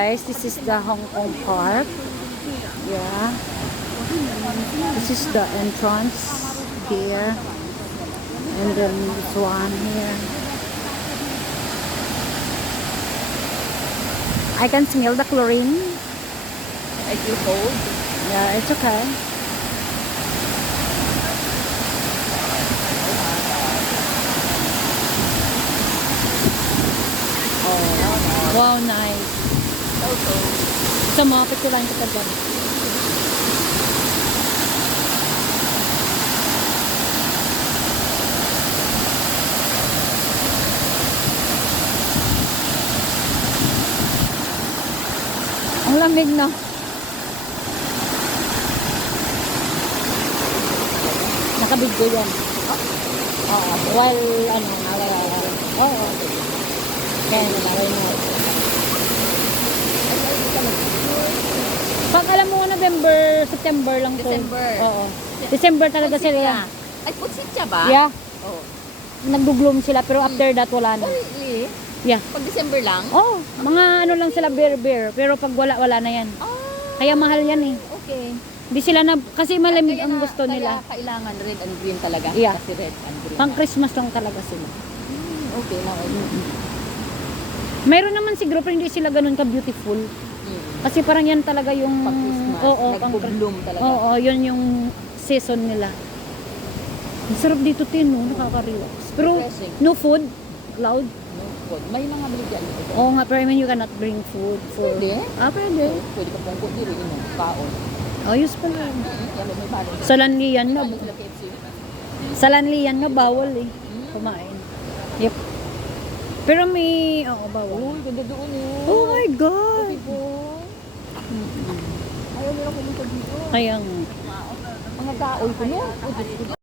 Guys, this is the Hong Kong Park. Yeah. This is the entrance here. And then this one here. I can smell the chlorine. I feel cold. Yeah, it's okay. Oh, wow, nice. Also, Sa mga picturean kita dyan. Ang lamig na. Nakabidyo yan. Oo. While, oo. Kaya nalaway mo. Pag alam mo, November, September lang to. December. Oo. December talaga sila. Ay, putsitsa ba? Yeah. Oh. Nag-bloom sila, pero after that, wala na. Oh, really? Yeah. Pag December lang? Oh, mga ano lang sila, bear. Pero pag wala na yan. Ah, Kaya mahal yan eh. okay. Hindi sila na, kasi malamig Kaya ang gusto nila. Kaya kailangan red and green talaga. Yeah. Kasi red and green. Pang Christmas lang talaga sila. Okay, now I know. Mayroon naman siguro, pero hindi sila ganun ka-beautiful. Kasi parang yan talaga yung... Pag Christmas, Oo, nagbo-bloom talaga. Oo, yun yung season nila. Ang sarap dito, Tin, no? Nakaka-relax. Pero, Refreshing. no food, loud. No, food. May mga biligyan dito. Oo nga, pero I mean, you cannot bring food for... Pwede? Pwede. Pwede ka pong dito, kaon. Ayos pala. Yan, may balon. Sa Lanlian na. Balon sila KFC. Sa Lanlian na, bawal eh. Kumain. Yep. Pero may... Oo, bawal. Uy, ganda doon eh. Oh my God! People. Ayaw nila pumunta dito. Kaya nga. Mga kaoy ko no.